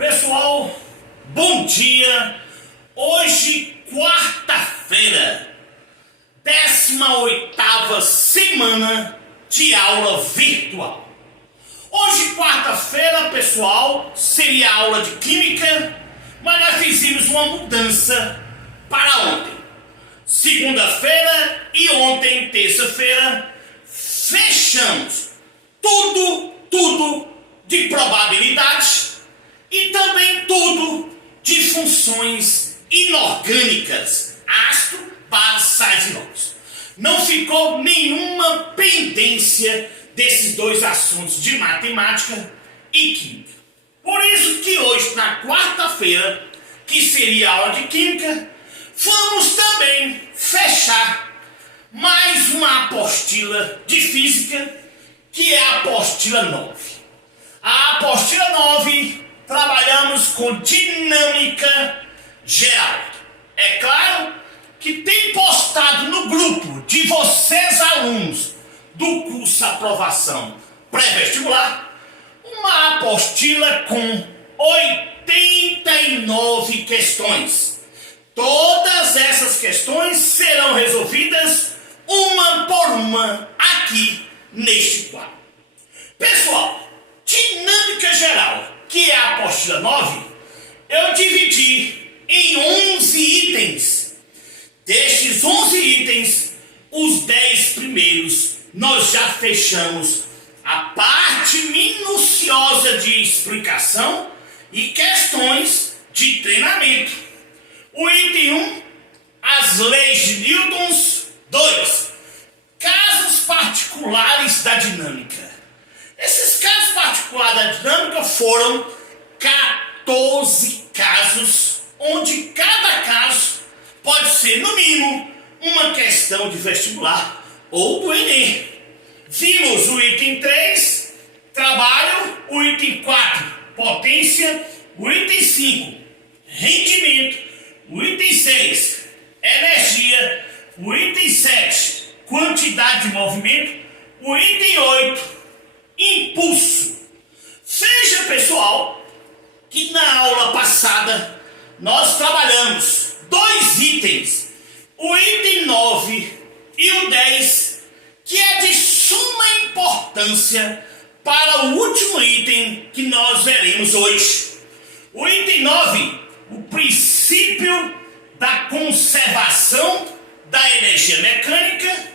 Pessoal, bom dia. Hoje, quarta-feira, 18ª semana de aula virtual. Hoje, quarta-feira, pessoal, seria aula de química, mas nós fizemos uma mudança para ontem. Segunda-feira e ontem, terça-feira, fechamos tudo de probabilidade e também tudo de funções inorgânicas, ácido, base, sais e óxidos. Não ficou nenhuma pendência desses dois assuntos de matemática e química. Por isso que hoje, na quarta-feira, que seria a aula de química, vamos também fechar mais uma apostila de física, que é a apostila 9. A apostila 9, trabalhamos com dinâmica geral. É claro que tem postado no grupo de vocês, alunos do curso Aprovação Pré-Vestibular, uma apostila com 89 questões. Todas essas questões serão resolvidas uma por uma aqui neste quadro. Pessoal, dinâmica geral, que é a apostila 9, eu dividi em 11 itens. Destes 11 itens, os 10 primeiros nós já fechamos a parte minuciosa de explicação e questões de treinamento. O item 1, as leis de Newton. 2, casos particulares da dinâmica. Esses casos particulares da dinâmica foram 14 casos, onde cada caso pode ser, no mínimo, uma questão de vestibular ou do Enem. Vimos o item 3, trabalho, o item 4, potência, o item 5, rendimento, o item 6, energia, o item 7, quantidade de movimento, o item 8, impulso. Veja, pessoal, que na aula passada nós trabalhamos dois itens, o item 9 e o 10, que é de suma importância para o último item que nós veremos hoje. O item 9, o princípio da conservação da energia mecânica,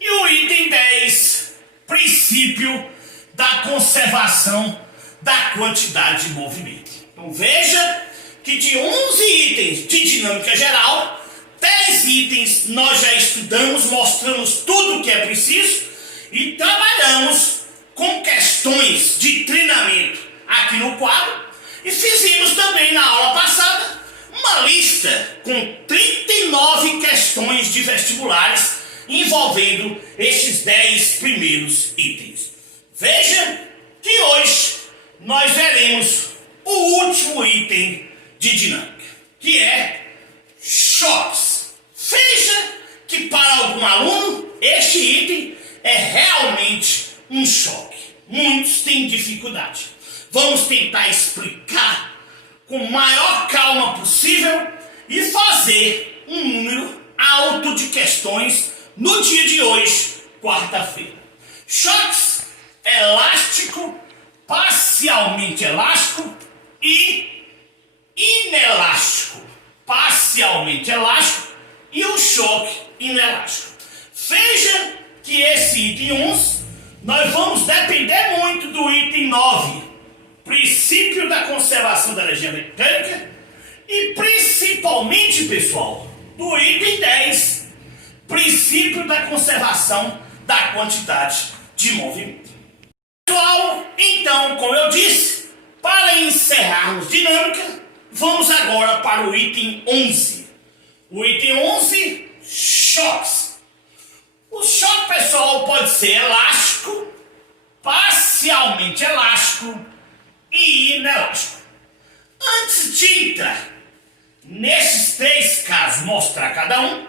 e o item 10, princípio da conservação da quantidade de movimento. Então veja que de 11 itens de dinâmica geral, 10 itens nós já estudamos, mostramos tudo o que é preciso e trabalhamos com questões de treinamento aqui no quadro, e fizemos também na aula passada uma lista com 39 questões de vestibulares envolvendo estes 10 primeiros itens. Veja que hoje nós veremos o último item de dinâmica, que é choques. Veja que para algum aluno este item é realmente um choque. Muitos têm dificuldade. Vamos tentar explicar com maior calma possível e fazer um número alto de questões no dia de hoje, quarta-feira. Choques: elástico, parcialmente elástico e inelástico. Parcialmente elástico e o choque inelástico. Veja que esse item 11, nós vamos depender muito do item 9, princípio da conservação da energia mecânica, e principalmente, pessoal, do item 10, princípio da conservação da quantidade de movimento. Pessoal, então, como eu disse, para encerrarmos dinâmica, vamos agora para o item 11. O item 11, choques. O choque, pessoal, pode ser elástico, parcialmente elástico e inelástico. Antes de entrar nesses 3 casos, mostrar cada um,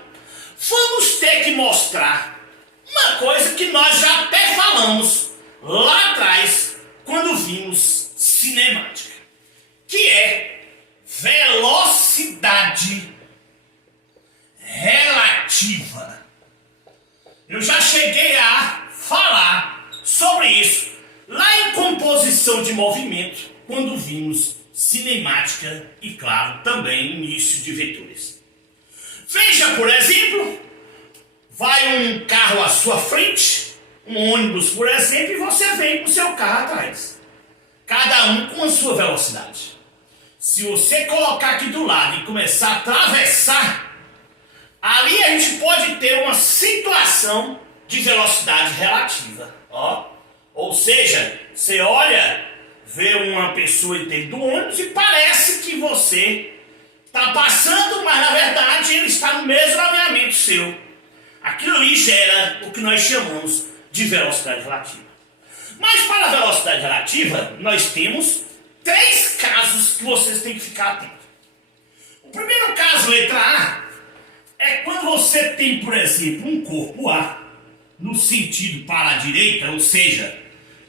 vamos ter que mostrar uma coisa que nós já até falamos lá atrás, quando vimos cinemática, que quando vimos cinemática e, claro, também início de vetores. Veja, por exemplo, vai um carro à sua frente, um ônibus, por exemplo, e você vem com o seu carro atrás. Cada um com a sua velocidade. Se você colocar aqui do lado e começar a atravessar, ali a gente pode ter uma situação de velocidade relativa. Ó. Ou seja, você olha, vê uma pessoa dentro do ônibus e parece que você está passando, mas na verdade ele está no mesmo alinhamento seu. Aquilo ali gera o que nós chamamos de velocidade relativa. Mas para a velocidade relativa, nós temos 3 casos que vocês têm que ficar atentos. O primeiro caso, letra A, é quando você tem, por exemplo, um corpo A no sentido para a direita, ou seja,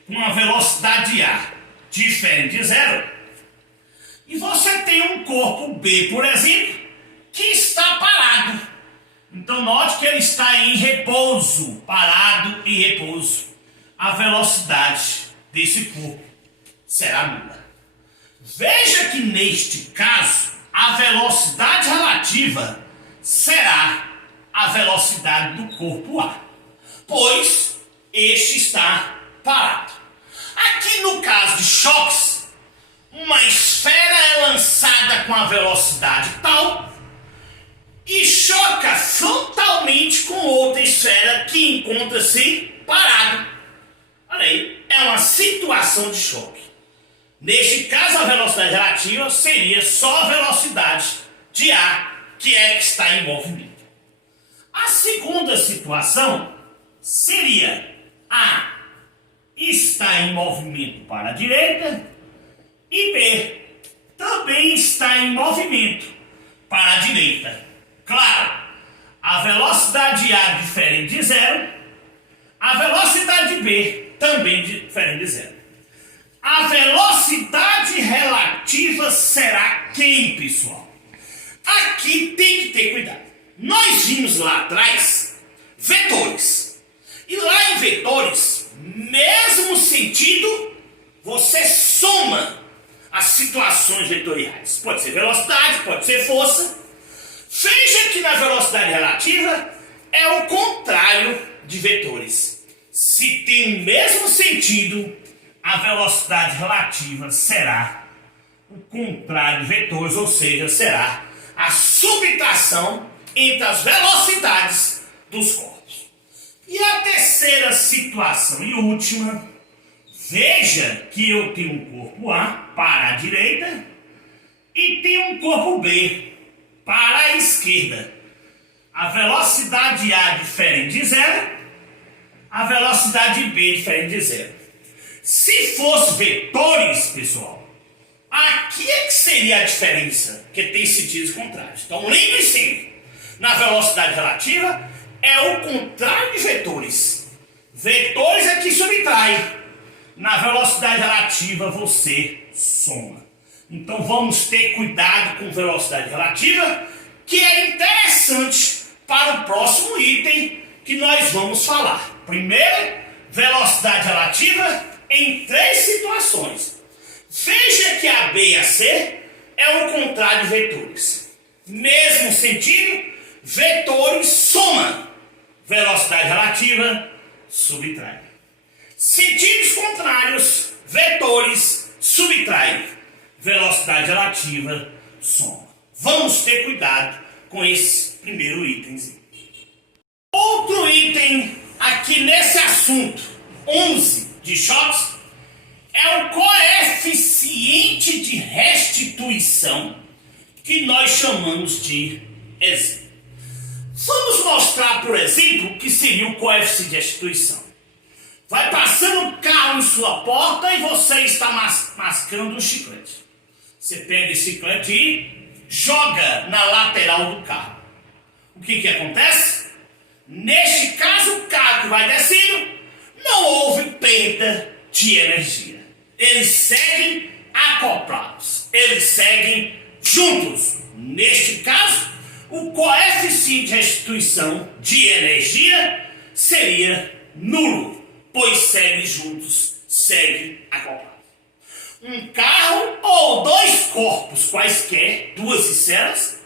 com uma velocidade A diferente de zero, e você tem um corpo B, por exemplo, que está parado. Então note que ele está em repouso, parado em repouso. A velocidade desse corpo será nula. Veja que neste caso, a velocidade relativa será a velocidade do corpo A, pois este está parado. Aqui no caso de choques, uma esfera é lançada com a velocidade tal e choca frontalmente com outra esfera que encontra-se parado. Olha aí, é uma situação de choque. Neste caso, a velocidade relativa seria só a velocidade de A, que está em movimento. A segunda situação seria A está em movimento para a direita e B também está em movimento para a direita. Claro, a velocidade A diferente de zero, a velocidade B também diferente de zero. A velocidade relativa será quem, pessoal? Aqui tem que ter cuidado. Nós vimos lá atrás vetores. E lá em vetores, mesmo sentido, você soma as situações vetoriais. Pode ser velocidade, pode ser força. Veja que na velocidade relativa é o contrário de vetores. Se tem o mesmo sentido, a velocidade relativa será o contrário de vetores, ou seja, será a subtração entre as velocidades dos corpos. E a terceira situação e última, veja que eu tenho um corpo A para a direita e tenho um corpo B para a esquerda. A velocidade A diferente de zero, a velocidade B diferente de zero. Se fosse vetores, pessoal, aqui é que seria a diferença, porque tem sentidos contrários. Então lembre sempre, na velocidade relativa é o contrário de vetores. Vetores é que subtrai. Na velocidade relativa você soma. Então vamos ter cuidado com velocidade relativa, que é interessante para o próximo item que nós vamos falar. Primeiro, velocidade relativa em 3 situações. Veja que a B e a C é o contrário de vetores. Mesmo sentido, vetores soma. Velocidade relativa subtrai. Sentidos contrários, vetores subtrai. Velocidade relativa soma. Vamos ter cuidado com esse primeiro itemzinho. Outro item aqui nesse assunto, 11 de choques, é o coeficiente de restituição, que nós chamamos de exemplo. Vamos mostrar, por exemplo, o que seria o coeficiente de restituição. Vai passando um carro em sua porta e você está mascando um chiclete. Você pega esse chiclete e joga na lateral do carro. O que acontece? Neste caso, o carro que vai descendo, não houve perda de energia. Eles seguem acoplados, eles seguem juntos. Neste caso, o coeficiente de restituição de energia seria nulo, pois seguem juntos, seguem acoplados. Um carro ou dois corpos quaisquer, duas esferas,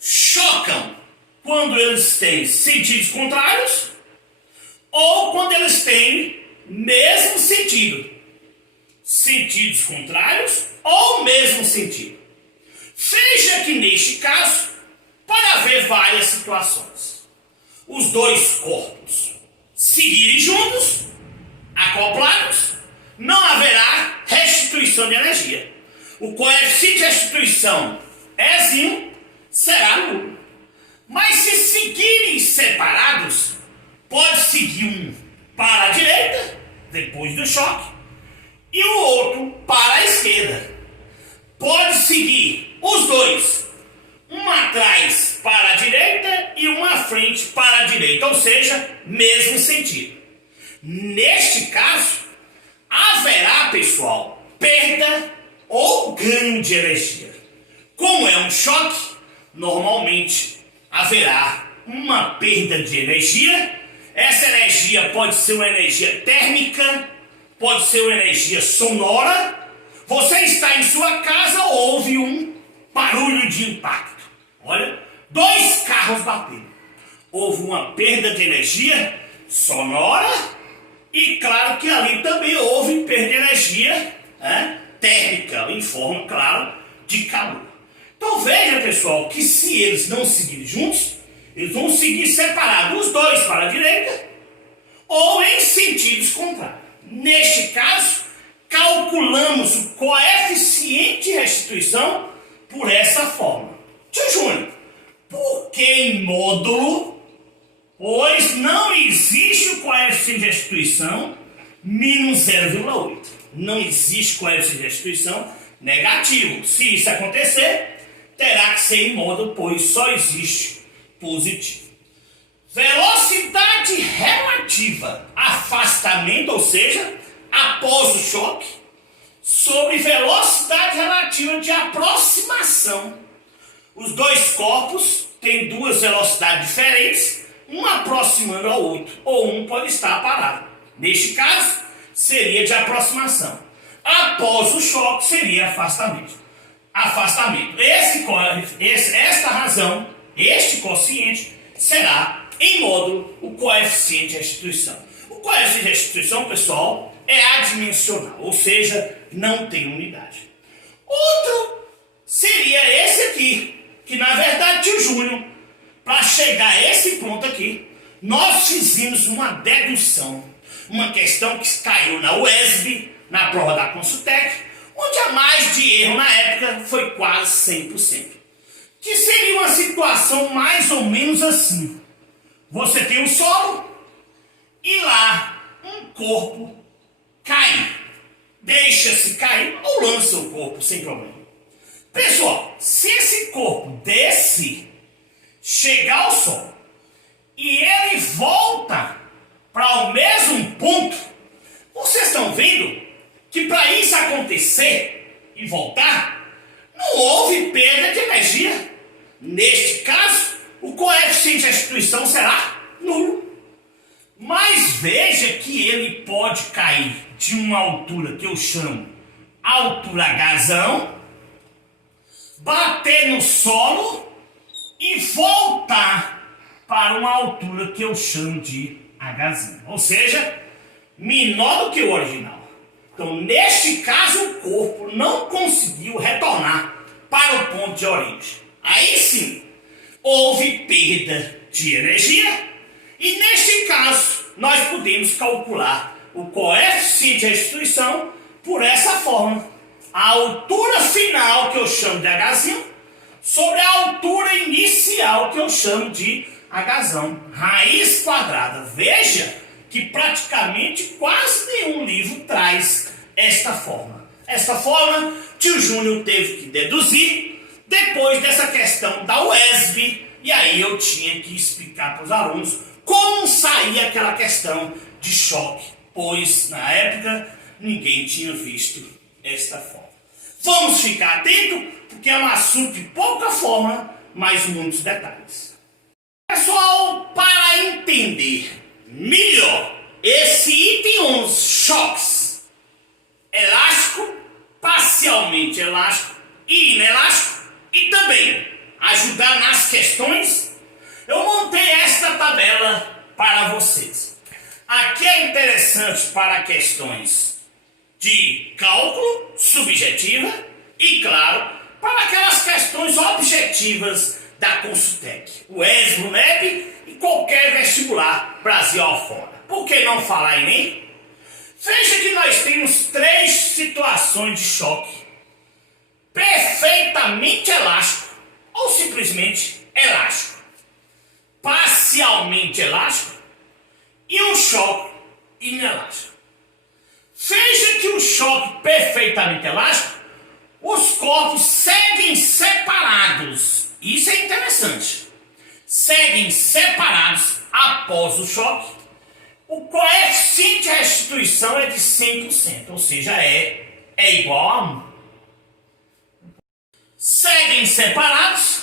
chocam quando eles têm sentidos contrários ou quando eles têm mesmo sentido. Sentidos contrários ou mesmo sentido. Veja que neste caso pode haver várias situações. Os dois corpos seguirem juntos, acoplados, não haverá restituição de energia. O coeficiente de restituição Ezinho será nulo. Mas se seguirem separados, pode seguir um para a direita, depois do choque, e o outro para a esquerda. Pode seguir os dois, um atrás para a direita e um à frente para a direita, ou seja, mesmo sentido. Neste caso, haverá, pessoal, perda ou ganho de energia. Como é um choque, normalmente haverá uma perda de energia. Essa energia pode ser uma energia térmica, pode ser uma energia sonora. Você está em sua casa, ouve um barulho de impacto. Olha, dois carros batendo. Houve uma perda de energia sonora e claro que ali também houve perda de energia térmica, em forma, claro, de calor. Então veja, pessoal, que se eles não seguirem juntos, eles vão seguir separados, os dois para a direita ou em sentidos contrários. Neste caso, calculamos o coeficiente de restituição por essa forma. Tio Júnior, por que em módulo? Pois não existe o coeficiente de restituição menos 0,8. Não existe coeficiente de restituição negativo. Se isso acontecer, terá que ser em módulo, pois só existe positivo. Velocidade relativa, afastamento, ou seja, após o choque, sobre velocidade relativa de aproximação. Os dois corpos têm duas velocidades diferentes, um aproximando ao outro, ou um pode estar parado. Neste caso, seria de aproximação. Após o choque, seria afastamento. Esta razão, este quociente, será em módulo o coeficiente de restituição. O coeficiente de restituição, pessoal, é adimensional, ou seja, não tem unidade. Outro seria esse aqui, que na verdade, tio Júnior, para chegar a esse ponto aqui, nós fizemos uma dedução, uma questão que caiu na UESB, na prova da Consultec, onde a margem de erro na época foi quase 100%. Que seria uma situação mais ou menos assim. Você tem um solo e lá um corpo cai. Deixa-se cair ou lança o corpo sem problema. Pessoal, se esse corpo desce, chegar ao solo e ele volta para o mesmo ponto, vocês estão vendo que para isso acontecer e voltar, não houve perda de energia. Neste caso, o coeficiente de restituição será nulo. Mas veja que ele pode cair de uma altura que eu chamo altura Hzão, bater no solo e voltar para uma altura que eu chamo de Hzinho. Ou seja, menor do que o original. Então, neste caso, o corpo não conseguiu retornar para o ponto de origem. Aí sim, houve perda de energia e, neste caso, nós podemos calcular o coeficiente de restituição por essa forma. A altura final, que eu chamo de Hzinho, sobre a altura inicial, que eu chamo de Hzão. Raiz quadrada. Veja que praticamente quase nenhum livro traz esta forma. Esta forma, tio Júnior teve que deduzir depois dessa questão da UESB, e aí eu tinha que explicar para os alunos como saía aquela questão de choque, pois na época ninguém tinha visto esta forma. Vamos ficar atento, porque é um assunto de pouca forma, mas muitos detalhes. Pessoal, para entender melhor esse item 11, choques, elástico parcialmente elástico e inelástico, e também ajudar nas questões, eu montei esta tabela para vocês. Aqui é interessante para questões de cálculo subjetiva e, claro, para aquelas questões objetivas da Consultec, o ESB, o NEP e qualquer vestibular Brasil afora. Por que não falar em Enem? Veja que nós temos 3 situações de choque: perfeitamente elástico ou simplesmente elástico, parcialmente elástico e um choque inelástico. Veja que o choque perfeitamente elástico, os corpos seguem separados. Isso é interessante. Seguem separados após o choque. O coeficiente de restituição é de 100%, ou seja, é igual a 1. Seguem separados.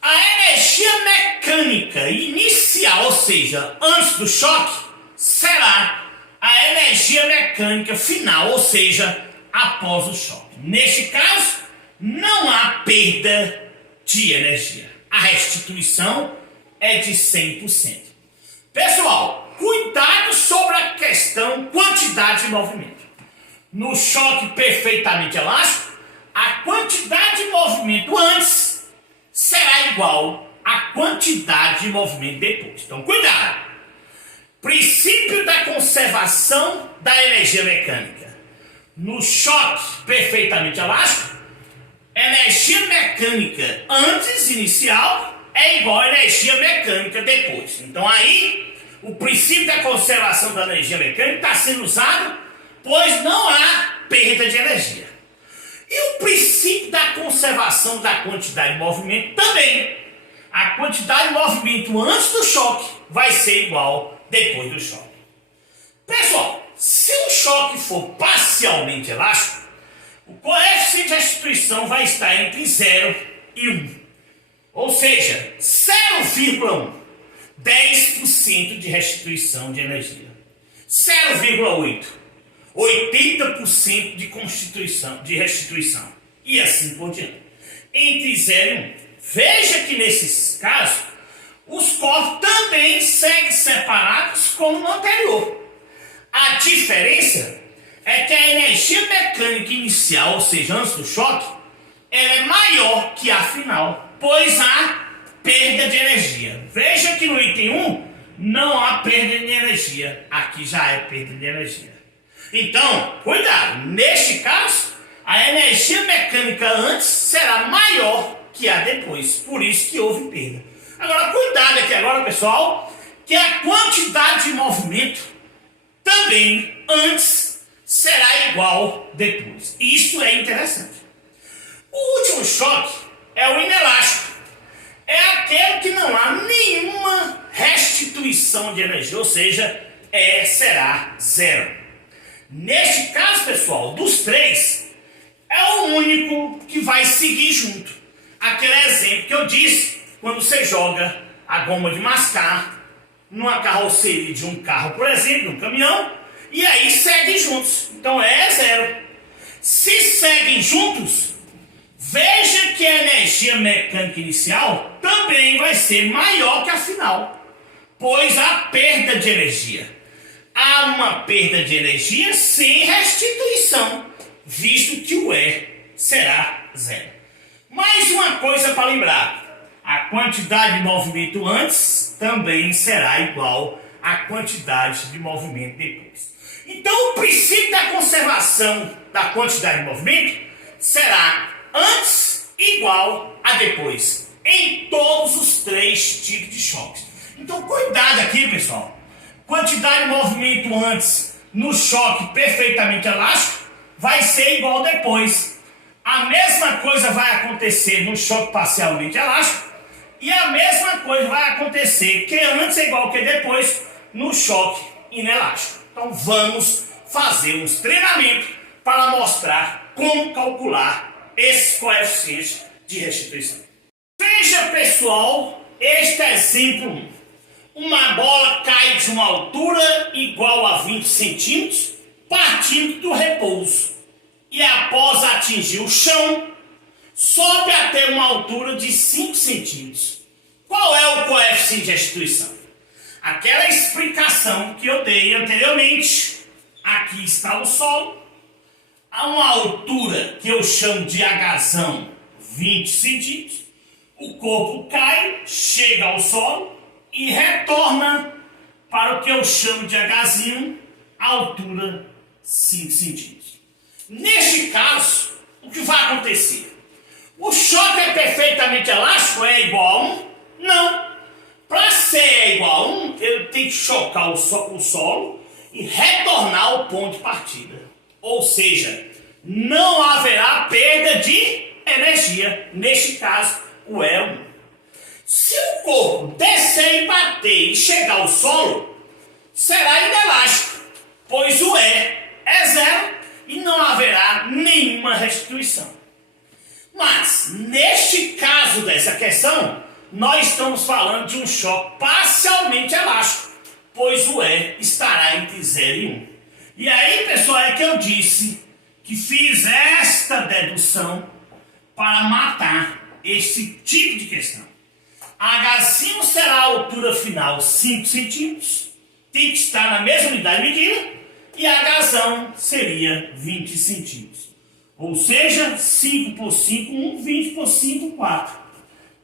A energia mecânica inicial, ou seja, antes do choque, será a energia mecânica final, ou seja, após o choque. Neste caso, não há perda de energia. A restituição é de 100%. Pessoal, cuidado sobre a questão quantidade de movimento. No choque perfeitamente elástico, a quantidade de movimento antes será igual à quantidade de movimento depois. Então, cuidado! Princípio da conservação da energia mecânica. No choque perfeitamente elástico, energia mecânica antes inicial é igual à energia mecânica depois. Então, aí, o princípio da conservação da energia mecânica está sendo usado, pois não há perda de energia. E o princípio da conservação da quantidade de movimento também. A quantidade de movimento antes do choque vai ser igual depois do choque. Pessoal, se o choque for parcialmente elástico, o coeficiente de restituição vai estar entre 0 e 1. Ou seja, 0,1. 10% de restituição de energia. 0,8. 80% de restituição. E assim por diante. Entre 0 e 1. Veja que nesses casos, os corpos também seguem separados como no anterior. A diferença é que a energia mecânica inicial, ou seja, antes do choque, ela é maior que a final, pois há perda de energia. Veja que no item 1 não há perda de energia. Aqui já é perda de energia. Então, cuidado, neste caso, a energia mecânica antes será maior que a depois, por isso que houve perda. Agora, cuidado aqui agora, pessoal, que a quantidade de movimento também antes será igual depois. Isso é interessante. O último choque é o inelástico. É aquele que não há nenhuma restituição de energia, ou seja, será 0. Neste caso, pessoal, dos 3, é o único que vai seguir junto. Aquele exemplo que eu disse, quando você joga a goma de mascar numa carroceria de um carro, por exemplo, um caminhão, e aí seguem juntos. Então é 0. Se seguem juntos, veja que a energia mecânica inicial também vai ser maior que a final, pois há perda de energia. Há uma perda de energia sem restituição, visto que o E será 0. Mais uma coisa para lembrar: a quantidade de movimento antes também será igual à quantidade de movimento depois. Então, o princípio da conservação da quantidade de movimento será antes igual a depois, em todos os 3 tipos de choques. Então, cuidado aqui, pessoal. Quantidade de movimento antes no choque perfeitamente elástico vai ser igual depois. A mesma coisa vai acontecer no choque parcialmente elástico e a mesma coisa vai acontecer que antes é igual que depois no choque inelástico. Então vamos fazer uns treinamentos para mostrar como calcular esses coeficientes de restituição. Veja, pessoal, este exemplo 1. Uma bola cai de uma altura igual a 20 centímetros, partindo do repouso. e após atingir o chão, sobe até uma altura de 5 centímetros. Qual é o coeficiente de restituição? Aquela explicação que eu dei anteriormente. Aqui está o solo, a uma altura que eu chamo de Hzão, 20 centímetros. O corpo cai, chega ao solo e retorna para o que eu chamo de Hzinho, a altura 5 centímetros. Neste caso, o que vai acontecer? O choque é perfeitamente elástico? É igual a 1? Não. Para ser igual a 1, ele tem que chocar o solo e retornar ao ponto de partida. Ou seja, não haverá perda de energia. Neste caso, o E é 1. Se o corpo descer e bater e chegar ao solo, será inelástico, pois o E é 0 e não haverá nenhuma restituição. Mas, neste caso dessa questão, nós estamos falando de um choque parcialmente elástico, pois o E estará entre 0 e 1. E aí, pessoal, é que eu disse que fiz esta dedução para matar esse tipo de questão. Hzinho será a altura final 5 centímetros, tem que estar na mesma unidade de medida, e Hzão seria 20 centímetros. Ou seja, 5 por 5, 1, 20 por 5, 4.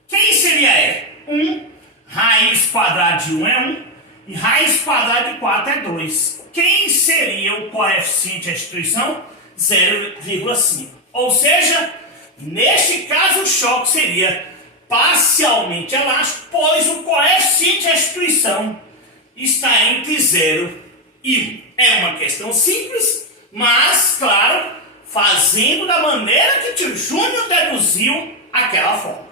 Quem seria E? 1, raiz quadrada de 1 é 1, e raiz quadrada de 4 é 2. Quem seria o coeficiente de restituição? 0,5. Ou seja, neste caso o choque seria parcialmente elástico, pois o coeficiente de restituição está entre 0 e 1. É uma questão simples, mas, claro, fazendo da maneira que tio Júnior deduziu aquela forma.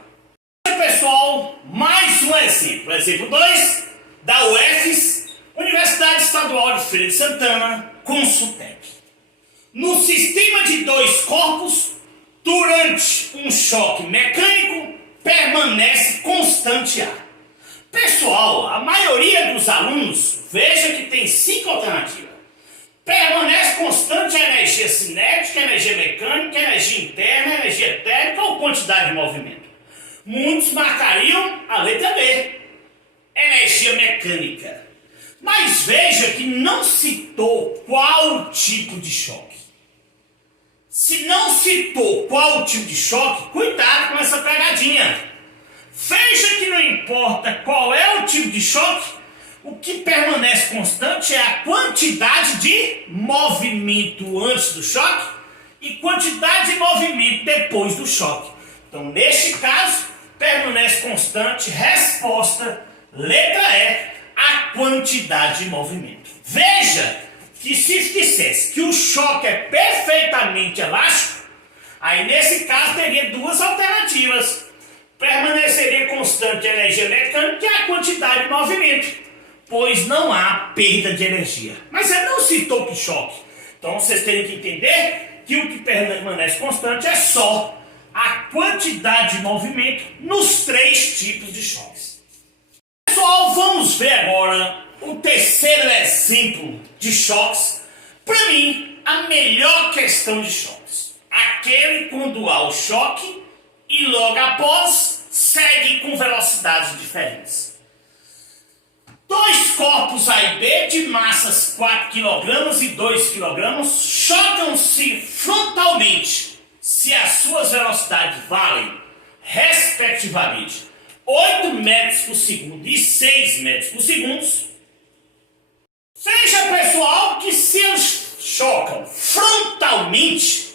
Pessoal, mais um exemplo. Exemplo 2 da UFES, Universidade Estadual de Feira de Santana, Consultec. No sistema de 2 corpos, durante um choque mecânico, permanece constante A. Pessoal, a maioria dos alunos, veja que tem 5 alternativas. Permanece constante a energia cinética, a energia mecânica, a energia interna, a energia térmica ou quantidade de movimento. Muitos marcariam a letra B, energia mecânica. Mas veja que não citou qual tipo de choque. Se não citou qual tipo de choque, cuidado com essa pegadinha. Veja que não importa qual é o tipo de choque, o que permanece constante é a quantidade de movimento antes do choque e quantidade de movimento depois do choque. Então, neste caso, permanece constante, resposta, letra E, a quantidade de movimento. Veja que se dissesse que o choque é perfeitamente elástico, aí nesse caso teria 2 alternativas. Permaneceria constante a energia mecânica e a quantidade de movimento, pois não há perda de energia. Mas ele não citou que choque. Então vocês têm que entender que o que permanece constante é só a quantidade de movimento nos 3 tipos de choques. Pessoal, vamos ver agora o terceiro exemplo de choques. Para mim, a melhor questão de choques. Aquele quando há o choque e logo após segue com velocidades diferentes. 2 corpos A e B de massas 4 kg e 2 kg chocam-se frontalmente se as suas velocidades valem, respectivamente, 8 metros por segundo e 6 metros por segundo. Veja, pessoal, que se eles chocam frontalmente,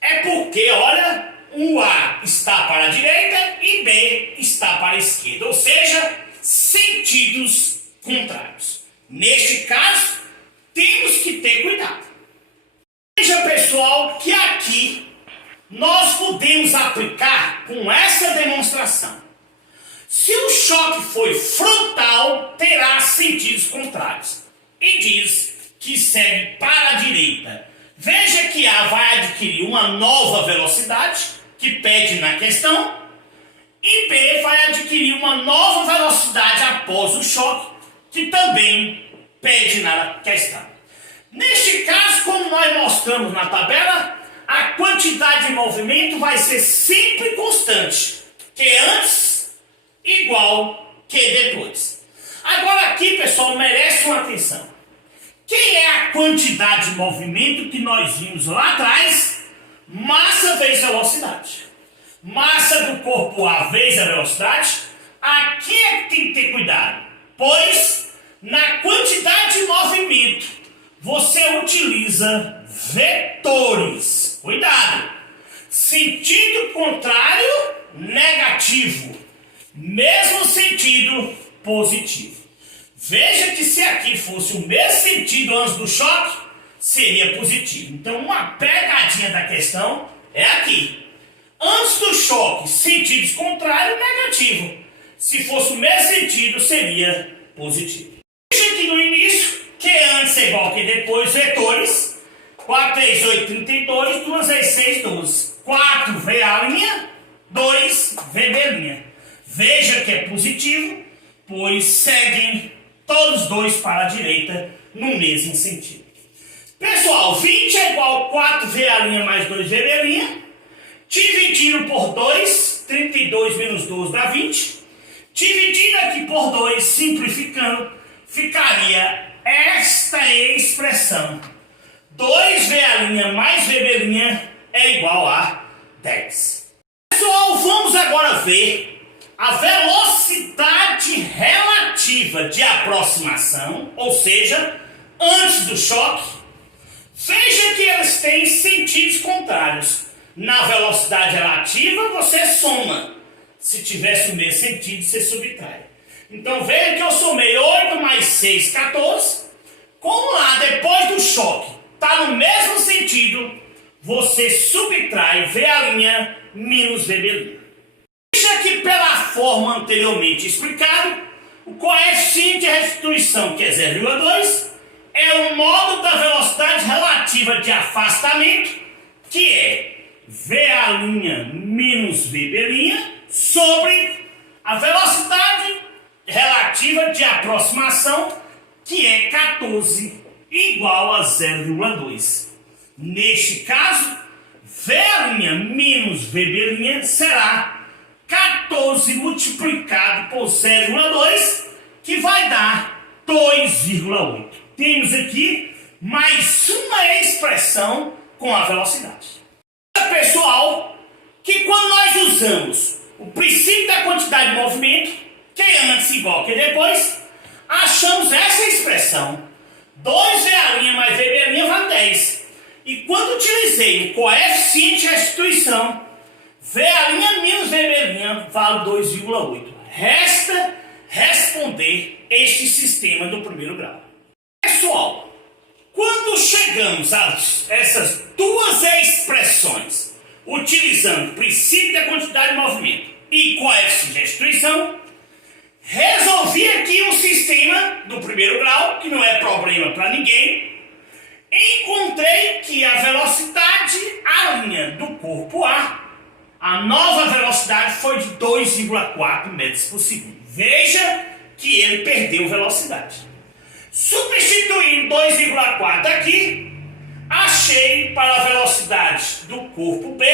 é porque, olha, o A está para a direita e B está para a esquerda, ou seja, sentidos contrários. Neste caso, temos que ter cuidado. Veja, pessoal, que aqui nós podemos aplicar com essa demonstração. Se o choque foi frontal, terá sentidos contrários. E diz que segue para a direita. Veja que A vai adquirir uma nova velocidade, que pede na questão, e B vai adquirir uma nova velocidade após o choque, que também pede na questão. Neste caso, como nós mostramos na tabela, a quantidade de movimento vai ser sempre constante, que antes igual que depois. Agora aqui, pessoal, merece uma atenção. Quem é a quantidade de movimento que nós vimos lá atrás? Massa vezes velocidade. Massa do corpo A vezes a velocidade. Aqui é que tem que ter cuidado, pois na quantidade de movimento você utiliza vetores. Cuidado! Sentido contrário, negativo. Mesmo sentido, positivo. Veja que se aqui fosse o mesmo sentido antes do choque, seria positivo. Então uma pegadinha da questão é aqui. Antes do choque, sentidos contrário, negativo. Se fosse o mesmo sentido, seria positivo. Veja aqui no início, que antes é igual que depois, vetores. 4 vezes 8, 32, 2 vezes 6, 12. 4 VA', 2 VB'. Veja que é positivo, pois seguem todos dois para a direita no mesmo sentido. Pessoal, 20 é igual a 4 VA' mais 2 VB'. Dividindo por 2, 32 menos 12 dá 20. Dividindo aqui por 2, simplificando, ficaria esta expressão. 2 VA' mais VB' é igual a 10. Pessoal, vamos agora ver a velocidade relativa de aproximação, ou seja, antes do choque. Veja que eles têm sentidos contrários. Na velocidade relativa, você soma. Se tivesse o mesmo sentido, você subtrai. Então veja que eu somei 8 mais 6, 14. Como lá, depois do choque, está no mesmo sentido, você subtrai VA' menos VB'. Veja que pela forma anteriormente explicada, o coeficiente de restituição, que é 0,2, é o modo da velocidade relativa de afastamento, que é VA' menos VB' sobre a velocidade relativa de aproximação, que é 14, igual a 0,2. Neste caso, VA' menos VB' será 14 multiplicado por 0,2, que vai dar 2,8. Temos aqui mais uma expressão com a velocidade. Pessoal, que quando nós usamos o princípio da quantidade de movimento, que é antes igual que depois, achamos essa expressão. 2 VA' mais VB' vale 10. E quando utilizei o coeficiente de restituição, VA' menos VB' vale 2,8. Resta responder este sistema do primeiro grau. Pessoal, quando chegamos a essas duas expressões, utilizando o princípio da quantidade de movimento e coeficiente de restituição, resolvi aqui um sistema do primeiro grau, que não é problema para ninguém. Encontrei que a velocidade A' do corpo a nova velocidade foi de 2,4 metros por segundo. Veja que ele perdeu velocidade. Substituindo 2,4 aqui, achei para a velocidade do corpo B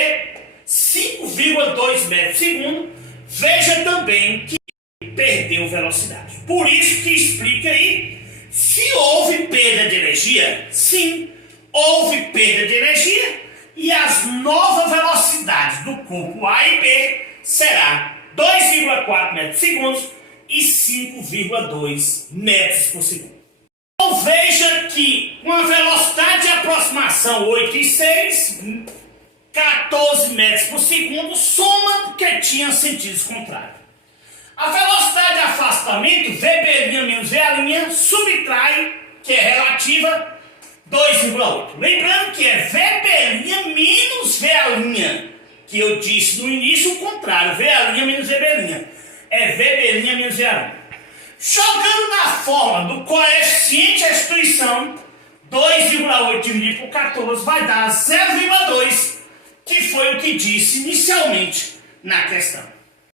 5,2 metros por segundo. Veja também que perdeu velocidade. Por isso que explica aí, se houve perda de energia, sim, houve perda de energia, e as novas velocidades do corpo A e B será 2,4 metros por segundo e 5,2 metros por segundo. Então veja que com a velocidade de aproximação 8 e 6, 14 metros por segundo, soma porque tinha sentidos contrários. A velocidade de afastamento, VB' menos VA', subtrai, que é relativa, 2,8. Lembrando que é VB' menos VA', que eu disse no início o contrário, VA' menos VB'. É VB' menos VA'. Jogando na forma do coeficiente de restituição, 2,8 dividido por 14 vai dar 0,2, que foi o que disse inicialmente na questão.